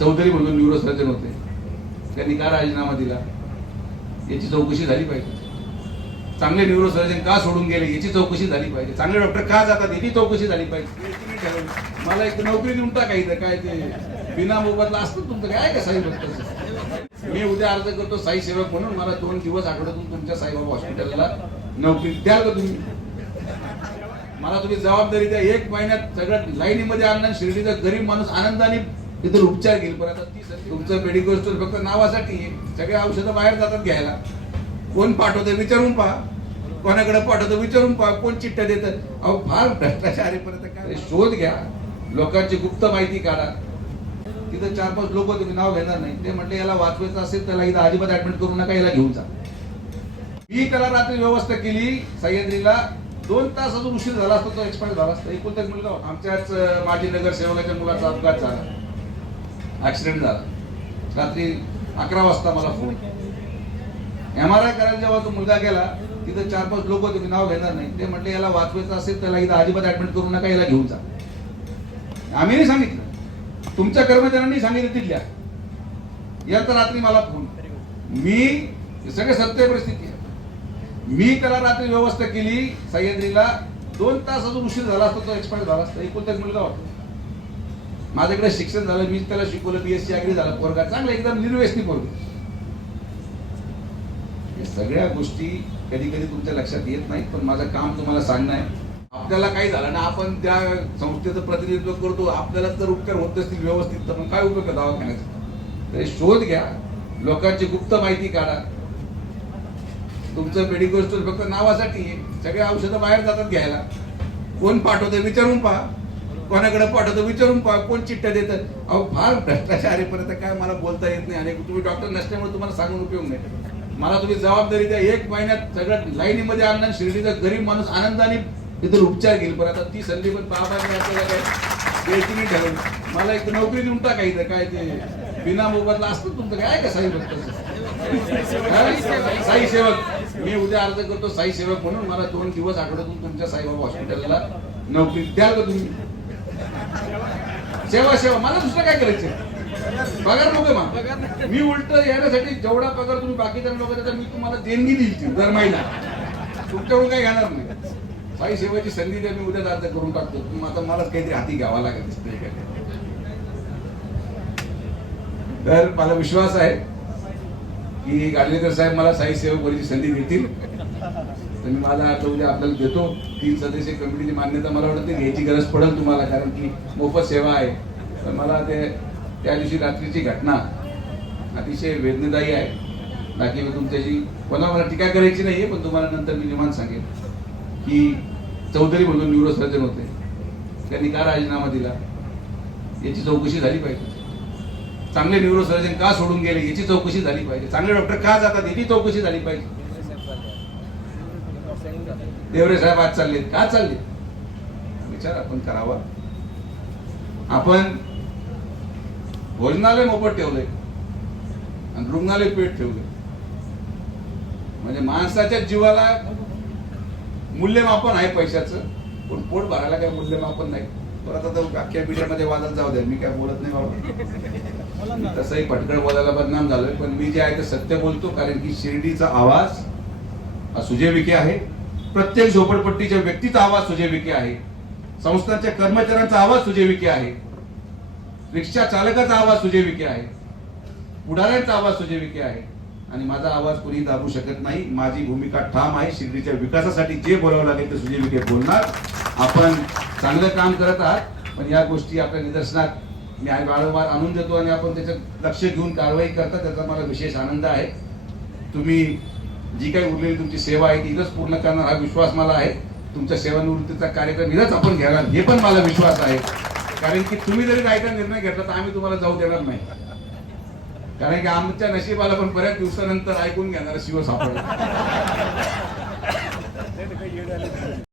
चौधरी म्हणून न्यूरोसर्जन होते. त्यांनी का राजीनामा दिला? याची चौकशी झाली पाहिजे. चांगले न्यूरोसर्जन का सोडून गेले? याची चौकशी झाली पाहिजे. चांगले डॉक्टर का जातात? याची चौकशी झाली पाहिजे. मला एक नोकरी देऊन टाकायचं काय ते बिना मोबदला असतं तुमचं? काय का साई डॉक्टर मी उद्या अर्ज करतो साई सेवक म्हणून. मला दोन दिवस आठवड्यातून तुमच्या साईबाबा हॉस्पिटलला नोकरी द्याल का तुम्ही? मला तुम्ही जबाबदारी द्या. एक महिन्यात सगळ्यात लाईनीमध्ये आणणार शिर्डीचा गरीब माणूस आनंदाने तिथून उपचार घेईल पण आता तुमचं मेडिकल स्टोर फक्त नावासाठी सगळे औषधं बाहेर जातात घ्यायला. कोण पाठवतं विचारून पहा. कोणाकडे पाठवतं विचारून पहा. कोण चिठ्ठ्या देतं. अहो फार भ्रष्टाचार पर्यंत काय शोध घ्या. लोकांची गुप्त माहिती काढा. तिथं चार पाच लोक तुम्ही नाव घेणार नाही. ते म्हटले याला वाचवायचं असेल त्याला इथं अजिबात ऍडमिट करू नका. याला घेऊन जा. मी त्याला रात्री व्यवस्था केली. सह्याद्रीला दोन तास अजून उशीर झाला असतो तो एक्सपायर झाला असता. एकूण एक मुलगा आमच्याच माजी माजी नगरसेवकाच्या मुलाचा अपघात झाला. ॲक्सिडेंट झाला. रात्री अकरा वाजता मला फोन एम आर आय करायला जेव्हा तो मुलगा गेला तिथं चार पाच लोक तुम्ही नाव घेणार नाही. ते म्हटले याला वाचवायचं असेल त्याला इथं अजिबात ऍडमिट करू नका याला घेऊन जा. आम्ही नाही सांगितलं. तुमच्या कर्मचाऱ्यांनी सांगितलं तिथल्या. यानंतर रात्री मला फोन मी सगळे सत्य परिस्थिती आहे. मी त्याला रात्री व्यवस्था केली सह्याद्रीला दोन तास अजून उशीर झाला असतो तो एक्सपायर झाला असता. एकूण एक मुलगा होता. माझ्याकडे शिक्षण झालं मी त्याला शिकवलं बीएससी अग्री झाला पोरगा चांगला एकदम निर्व्यसनी पोरगा. या सगळ्या गोष्टी कधी कधी तुमच्या लक्षात येत नाहीत पण माझं काम तुम्हाला सांगणं आहे. आपल्याला काही झालं ना आपण त्या संस्थेचं प्रतिनिधित्व करतो आपल्याला तर उपचार होत असतील व्यवस्थित तर मग काय उपयोग दवाखान्याचा? तर शोध घ्या. लोकांची गुप्त माहिती काढा. तुमचं मेडिकल स्टोर फक्त नावासाठी सगळे औषधं बाहेर जातात घ्यायला. कोण पाठवतं विचारून पहा. कोणाकडे पाठवतो विचारून पहा कोण चिठ्ठ्या देतं? अहो फार भ्रष्टाचार आहे काय मला बोलता येत नाही. आणि तुम्ही डॉक्टर नसल्यामुळे तुम्हाला सांगून उपयोग नाही. मला तुम्ही जबाबदारी द्या. एक महिन्यात सगळ्यात लाईनीमध्ये आणणार शिर्डीचा गरीब माणूस आनंदाने तिथून उपचार घेईल. पण आता ती संधी पण बाबांनी आपल्याला काय मला एक नोकरी देऊन टाकायचं काय ते बिना मोबदला असतं तुमचं काय का साई भक्त? साई सेवक. मी उद्या अर्ज करतो साई सेवक म्हणून. मला दोन दिवस आठवड्यातून तुमच्या साईबाबा हॉस्पिटलला नोकरी द्याल का तुम्ही? सेवा सेवा. मला दुसरं काय करायचं पगार नको मग मी उलट येण्यासाठी जेवढा पगार तुम्ही बाकीच्या लोक देता मी तुम्हाला देणगी दिली दर महिना. तुमच्याकडून काही घेणार नाही. साई सेवेची संधी द्या मी उद्या अर्ज करून टाकतो. तुम्ही आता मलाच काहीतरी हाती घ्यावा लागेल. तर मला विश्वास आहे की गाडलेकर साहेब मला साई वरची संधी देतील. तर मी माझा अर्ज उद्या आपल्याला देतो. तीन सदस्य कमिटीची मान्यता मला वाटतं घ्यायची गरज पडेल तुम्हाला कारण की मोफत सेवा आहे. तर मला ते त्या दिवशी रात्रीची घटना अतिशय वेदनादायी आहे. बाकी मी तुमच्याशी कोणाला मला टीका करायची आहे पण तुम्हाला नंतर मी निवांत सांगेन की चौधरी म्हणून न्यूरोसर्जन होते. त्यांनी का राजीनामा दिला? याची चौकशी झाली पाहिजे. चांगले न्यूरोसर्जन का सोडून गेले? याची चौकशी झाली पाहिजे. चांगले डॉक्टर का जातात? याची चौकशी झाली पाहिजे. देवरे साहेब आज चालले का चालले विचार आपण करावा. आपण भोजनालय मोफत ठेवलंय आणि रुग्णालय पेट ठेवलंय. म्हणजे माणसाच्या जीवाला मूल्यमापन आहे पैशाचं पण पोट भरायला काही मूल्यमापन नाही. परत आता अख्ख्या मीडियामध्ये वादत जाऊ द्या. मी काय बोलत नाही बाबा. तसंही पटकन बोलायला बदनाम झालोय पण मी जे आहे ते सत्य बोलतो कारण की शिर्डीचा आवाज सुजय विखे आहे. प्रत्येक झोपडपट्टीच्या व्यक्तीचा आवाज सुजय विखे आहे. संस्थांच्या कर्मचाऱ्यांचा आवाज सुजय विखे आहे. रिक्षा चालकाचा आवाज सुजय विखे आहे. पुढाऱ्यांचा आवाज सुजय विखे आहे. आणि माझा आवाज कोणी दाबू शकत नाही. माझी भूमिका ठाम आहे. शिर्डीच्या विकासासाठी जे बोलावं लागेल ते सुजय विखे बोलणार. आपण चांगलं काम करत आहात. पण या गोष्टी आपल्या निदर्शनात मी वारंवार आणून देतो आणि आपण त्याच्यात लक्ष घेऊन कारवाई करता त्याचा मला विशेष आनंद आहे. तुम्ही जी काही उरलेली तुमची सेवा आहे ती इथंच पूर्ण करणार हा विश्वास मला आहे. तुमच्या सेवानिवृत्तीचा कार्यक्रम इथंच आपण घ्यायला हे पण मला विश्वास आहे. कारण की तुम्ही जरी काहीचा निर्णय घेतला तर आम्ही तुम्हाला जाऊ देणार नाही. कारण की आमच्या नशिबाला पण बऱ्याच दिवसानंतर ऐकून घेणार शिव सापडला.